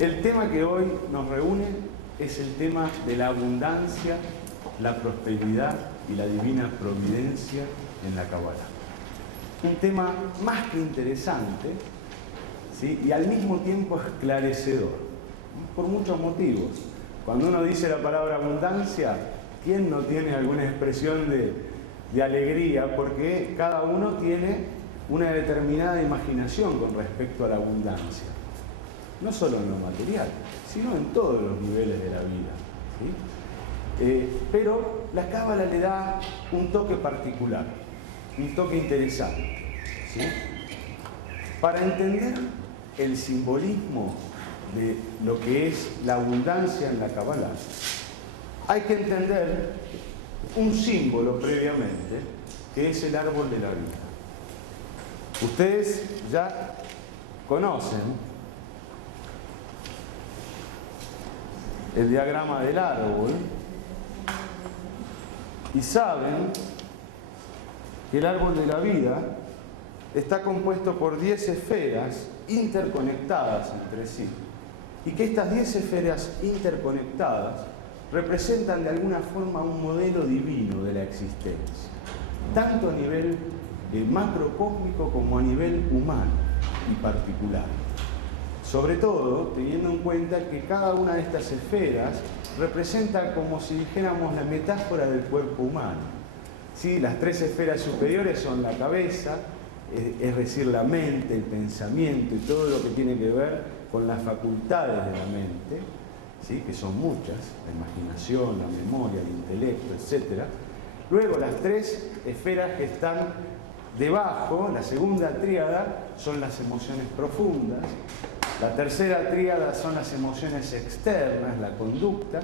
El tema que hoy nos reúne es el tema de la abundancia, la prosperidad y la divina providencia en la Kabbalah. Un tema más que interesante, ¿sí? Y al mismo tiempo esclarecedor, por muchos motivos. Cuando uno dice la palabra abundancia, ¿quién no tiene alguna expresión de alegría? Porque cada uno tiene una determinada imaginación con respecto a la abundancia. No solo en lo material, sino en todos los niveles de la vida, ¿sí? Pero la Cábala le da un toque particular, un toque interesante, ¿sí? Para entender el simbolismo de lo que es la abundancia en la Cábala, hay que entender un símbolo previamente, que es el árbol de la vida. Ustedes ya conocen el diagrama del árbol y saben que el árbol de la vida está compuesto por 10 esferas interconectadas entre sí y que estas 10 esferas interconectadas representan de alguna forma un modelo divino de la existencia, tanto a nivel macrocósmico como a nivel humano y particular. Sobre todo, teniendo en cuenta que cada una de estas esferas representa, como si dijéramos, la metáfora del cuerpo humano. ¿Sí? Las 3 esferas superiores son la cabeza, es decir, la mente, el pensamiento y todo lo que tiene que ver con las facultades de la mente, ¿sí? Que son muchas, la imaginación, la memoria, el intelecto, etc. Luego, las 3 esferas que están debajo, la segunda tríada, son las emociones profundas. La tercera tríada son las emociones externas, la conducta,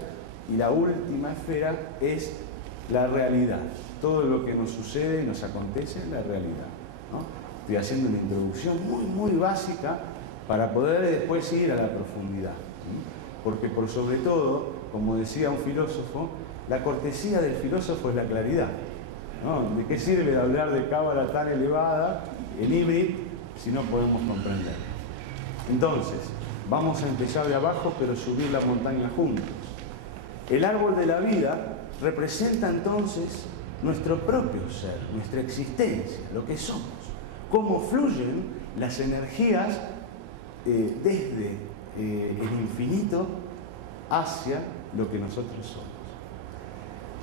y la última esfera es la realidad. Todo lo que nos sucede y nos acontece es la realidad, ¿no? Estoy haciendo una introducción muy básica para poder después ir a la profundidad, ¿sí? Porque por sobre todo, como decía un filósofo, la cortesía del filósofo es la claridad, ¿no? ¿De qué sirve hablar de cábala tan elevada en híbrido si no podemos comprender? Entonces, vamos a empezar de abajo, pero subir la montaña juntos. El árbol de la vida representa entonces nuestro propio ser, nuestra existencia, lo que somos, cómo fluyen las energías desde el infinito hacia lo que nosotros somos.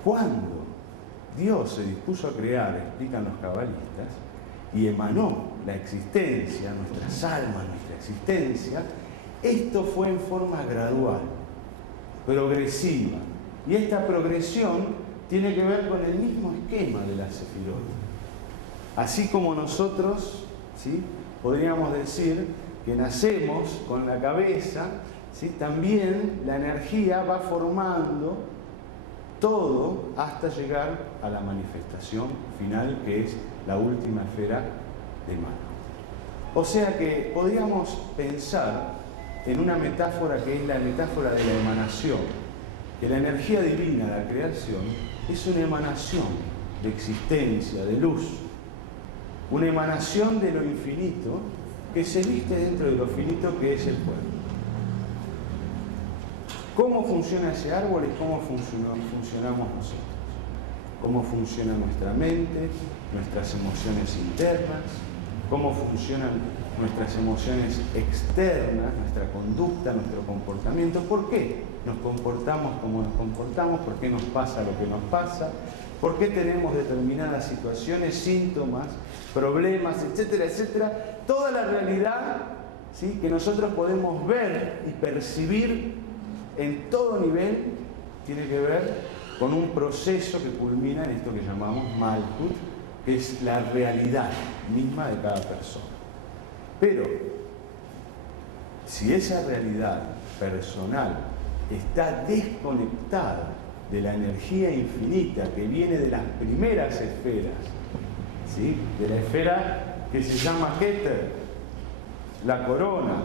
Cuando Dios se dispuso a crear, explican los cabalistas, y emanó la existencia, nuestras almas, nuestra existencia, esto fue en forma gradual, progresiva. Y esta progresión tiene que ver con el mismo esquema de la Sefirot. Así como nosotros, ¿sí?, podríamos decir que nacemos con la cabeza, ¿sí?, también la energía va formando todo hasta llegar a la manifestación final, que es la última esfera de Malkut. O sea que podríamos pensar en una metáfora que es la metáfora de la emanación, que la energía divina, la creación, es una emanación de existencia, de luz, una emanación de lo infinito que se viste dentro de lo finito que es el cuerpo. ¿Cómo funciona ese árbol y cómo funcionamos nosotros? ¿Cómo funciona nuestra mente, nuestras emociones internas? ¿Cómo funcionan nuestras emociones externas, nuestra conducta, nuestro comportamiento? ¿Por qué nos comportamos como nos comportamos? ¿Por qué nos pasa lo que nos pasa? ¿Por qué tenemos determinadas situaciones, síntomas, problemas, etcétera, etcétera? Toda la realidad, ¿sí?, que nosotros podemos ver y percibir en todo nivel tiene que ver con un proceso que culmina en esto que llamamos Malkut, que es la realidad misma de cada persona. Pero, si esa realidad personal está desconectada de la energía infinita que viene de las primeras esferas, ¿sí?, de la esfera que se llama Keter, la corona.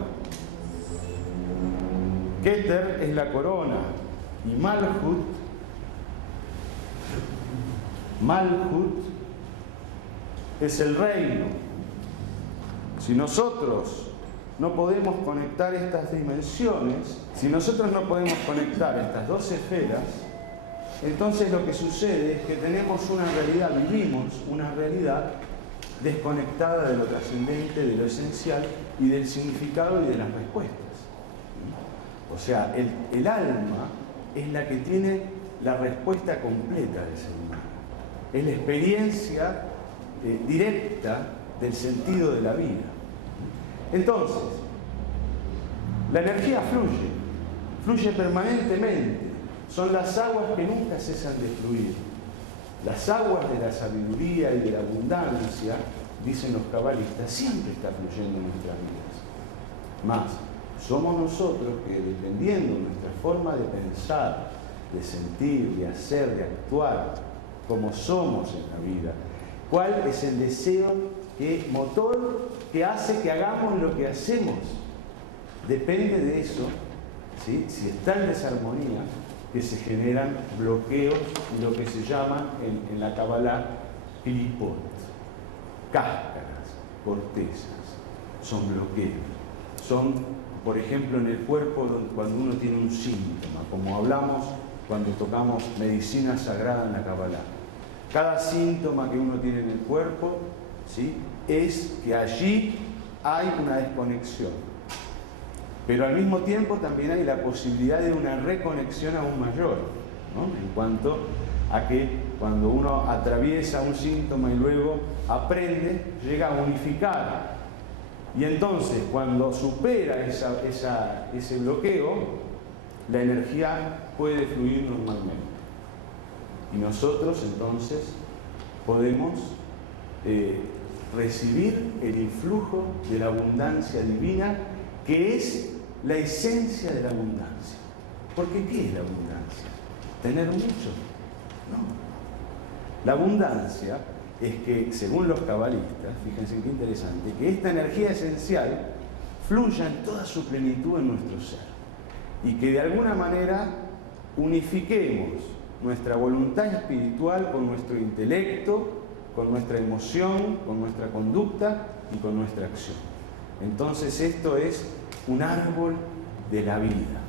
Keter es la corona y Malkut es el reino. Si nosotros no podemos conectar estas dimensiones, si nosotros no podemos conectar estas dos esferas, entonces lo que sucede es que tenemos una realidad, vivimos una realidad desconectada de lo trascendente, de lo esencial y del significado y de las respuestas. O sea, el alma es la que tiene la respuesta completa del ser humano. Es la experiencia directa del sentido de la vida. Entonces, la energía fluye permanentemente. Son las aguas que nunca cesan de fluir. Las aguas de la sabiduría y de la abundancia, dicen los cabalistas, siempre está fluyendo en nuestras vidas. Más, somos nosotros que, dependiendo de nuestra forma de pensar, de sentir, de hacer, de actuar, como somos en la vida, cuál es el deseo motor que hace que hagamos lo que hacemos. Depende de eso, ¿sí? Si está en desarmonía, que se generan bloqueos y lo que se llaman en la Kabbalah klipot, cáscaras, cortezas, son bloqueos. Son, por ejemplo, en el cuerpo cuando uno tiene un síntoma, como hablamos cuando tocamos medicina sagrada en la Kabbalah. Cada síntoma que uno tiene en el cuerpo, ¿sí?, es que allí hay una desconexión. Pero al mismo tiempo también hay la posibilidad de una reconexión aún mayor, ¿no? En cuanto a que cuando uno atraviesa un síntoma y luego aprende, llega a unificar. Y entonces, cuando supera ese bloqueo, la energía puede fluir normalmente. Y nosotros entonces podemos recibir el influjo de la abundancia divina, que es la esencia de la abundancia. Porque ¿qué es la abundancia? ¿Tener mucho? No. La abundancia es que, según los cabalistas, fíjense qué interesante, que esta energía esencial fluya en toda su plenitud en nuestro ser. Y que de alguna manera unifiquemos nuestra voluntad espiritual con nuestro intelecto, con nuestra emoción, con nuestra conducta y con nuestra acción. Entonces esto es un árbol de la vida.